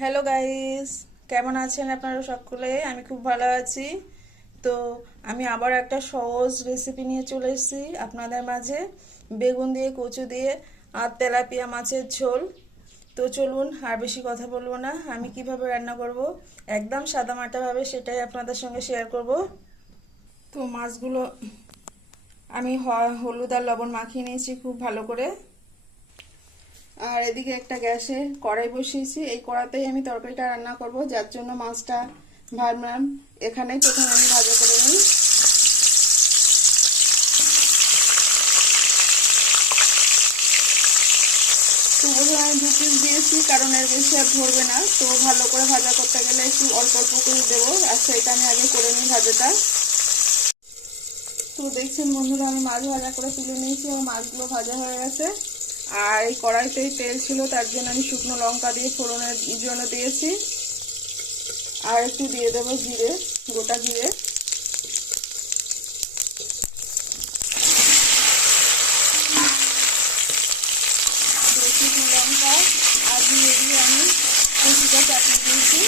Hello guys কেমন আছেন আপনারা সকলে? আমি খুব ভালো আছি। তো আমি আবার একটা সহজ রেসিপি নিয়ে চলে এসেছি আপনাদের মাঝে। বেগুন দিয়ে, কচু দিয়ে আর তেলাপিয়া মাছের ঝোল। তো চলুন আর বেশি কথা বলব না। আমি কীভাবে রান্না করব? একদম সাদামাটাভাবে সেটাই আপনাদের সঙ্গে শেয়ার করব। তো মাছগুলো আমি হলুদ আর লবণ মাখিয়ে নিয়েছি খুব ভালো করে। আর এদিকে একটা গ্যাসে কড়াই বসিয়েছি। এই কড়াতেই আমি তরকারিটা রান্না করব। যার জন্য মাছটা ভাবলাম এখানেই প্রথমে আমি ভাজা করে নিই। আমি দু পিস দিয়েছি, কারণ এর বেশি আর ধরবে না। তো ভালো করে ভাজা করতে গেলে একটু অল্প অল্প করে দেবো। আচ্ছা এটা আমি আগে করে নিই ভাজাটা। তো দেখছেন বন্ধুরা, আমি মাছ ভাজা করে তুলে নিয়েছি। এবং মাছগুলো ভাজা হয়ে গেছে। আর এই কড়াইতেই তেল ছিল, তার জন্য আমি শুকনো লঙ্কা দিয়ে ফোড়নের জন্য দিয়েছি। আর একটু দিয়ে দেবো জিরে, গোটা জিরে। লঙ্কা, আর জিরে দিয়ে আমি দিয়েছি।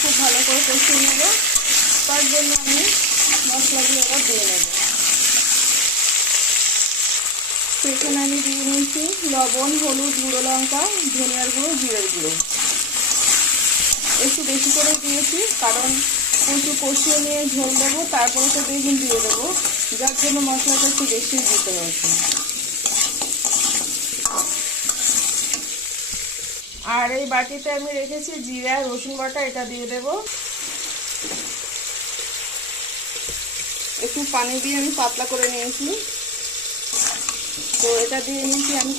খুব ভালো করে কষিয়ে নেব। তার জন্য আমি মশলাগুলো দিয়ে নেব। তো এখানে আমি দিয়ে নিয়েছি লবণ, হলুদ, গুঁড়ো লঙ্কা, ধনিয়ার গুঁড়ো, জিরের গুঁড়ো। একটু বেশি করে দিয়েছি, কারণ একটু কষিয়ে নিয়ে ঝোল দেবো, তারপরে তো বেগুন দিয়ে দেবো। যার জন্য মশলাটা একটু বেশি দিতে হয়েছে। আর এই বাটিতে আমি রেখেছি জিরা, রসুন বাটা, এটা দিয়ে দেব। একটু পানি দিয়ে আমি পাতলা করে নিয়েছি। তো এটা দিয়ে নিয়েছি আমি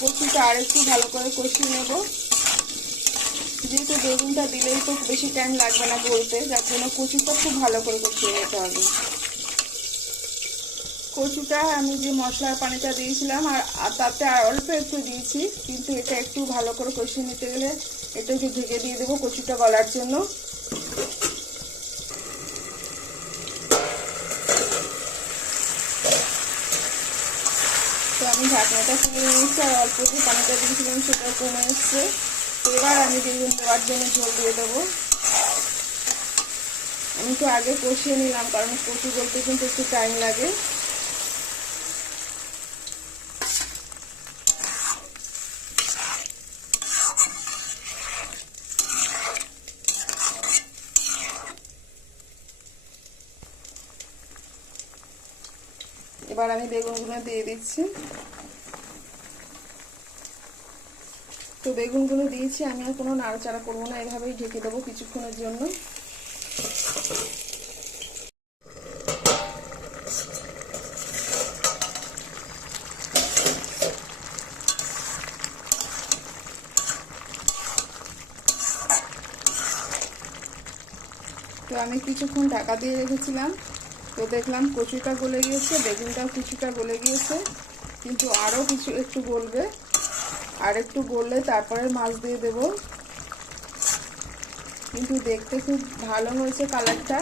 কচুটা আর একটু ভালো করে কষিয়ে নেব। যেহেতু বেগুনটা দিলেই তো বেশি টাইম লাগবে না বলতে যার জন্য কচুটা খুব ভালো করে কষিয়ে নিতে হবে। কচুটা আমি যে মশলার পানিটা দিয়েছিলাম আর তাতে আর অল্প একটু দিয়েছি, কিন্তু এটা একটু ভালো করে কষিয়ে নিতে গেলে এটা একটু ঢেকে দিয়ে দেবো কচুটা গলার জন্য। তো আমি ঢাকনাটা খুলে নিয়েছি আর অল্প যে পানিটা দিয়েছিলাম সেটা কমে এসছে। এবার আমি বেগুন দেওয়ার জন্য ঝোল দিয়ে দেবো। আমি তো আগে কষিয়ে নিলাম, কারণ কচু বলতে কিন্তু একটু টাইম লাগে। এবার আমি বেগুনগুলো দিয়ে দিচ্ছি। তো বেগুনগুলো দিয়েছি, আমি আর কোনো নাড়াচাড়া করব না, এভাবেই ঢেকে দেবো কিছুক্ষণের জন্য। তো আমি কিছুক্ষণ ঢাকা দিয়ে রেখেছিলাম। তো দেখলাম কচুটা গলে গিয়েছে, বেগুনটাও কিছুটা গলে গিয়েছে, কিন্তু আরও কিছু একটু গলবে। আর একটু গললে তারপরে মাছ দিয়ে দেব। কিন্তু দেখতে খুব ভালো হয়েছে কালারটা।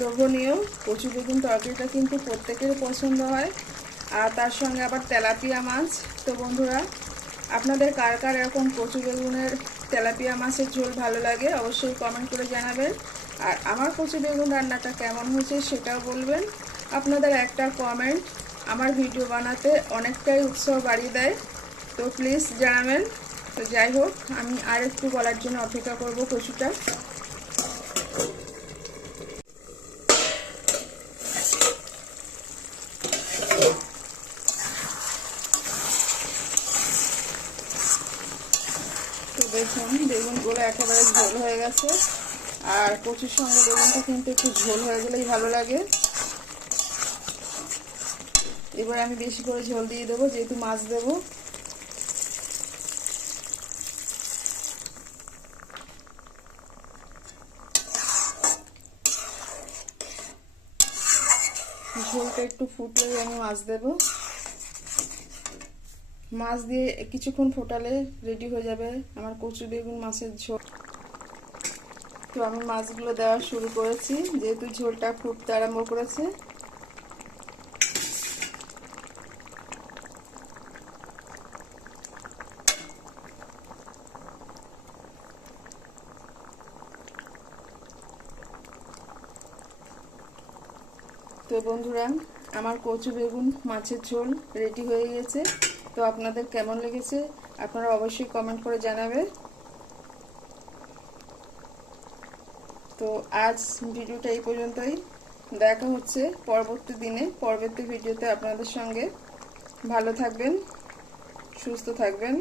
লোভনীয়, কচু বেগুন তরকারিটা কিন্তু প্রত্যেকের পছন্দ হয়। আর তার সঙ্গে আবার তেলাপিয়া মাছ। তো বন্ধুরা, আপনাদের কার কার এরকম কচু বেগুনের তেলাপিয়া মাছের ঝোল ভালো লাগে অবশ্যই কমেন্ট করে জানাবেন। আর আমার কচু বেগুন রান্নাটা কেমন হয়েছে সেটাও বলবেন। আপনাদের একটা কমেন্ট আমার ভিডিও বানাতে অনেকটাই উৎসাহ বাড়িয়ে দেয়। তো প্লিজ জানাবেন। তো যাই হোক, আমি আর একটু বলার জন্য অপেক্ষা করব কচুটা। তো দেখুন, বেগুনগুলো একেবারে ঝোল হয়ে গেছে। আর কচুর সঙ্গে বেগুনটা কিন্তু একটু ঝোল হয়ে গেলেই ভালো লাগে। এবার আমি বেশি করে ঝোল দিয়ে দেবো, যেহেতু মাছ দেবো। ঝোলটা একটু ফুটলেই আমি মাছ দেব। মাছ দিয়ে কিছুক্ষণ ফোটালে রেডি হয়ে যাবে আমার কচু বেগুন মাছের ঝোল। তো আমি মাছগুলো দেওয়া শুরু করেছি, যেহেতু ঝোলটা ফুটতে আরম্ভ করেছে। তো বন্ধুরা, আমার কচু বেগুন মাছের ঝোল রেডি হয়ে গেছে। তো আপনাদের কেমন লেগেছে? আপনারা অবশ্যই কমেন্ট করে জানাবেন। তো আজ ভিডিওটা এই পর্যন্তই। দেখা হচ্ছে পরবর্তী দিনে, পরবর্তী ভিডিওতে আপনাদের সঙ্গে। ভালো থাকবেন, সুস্থ থাকবেন।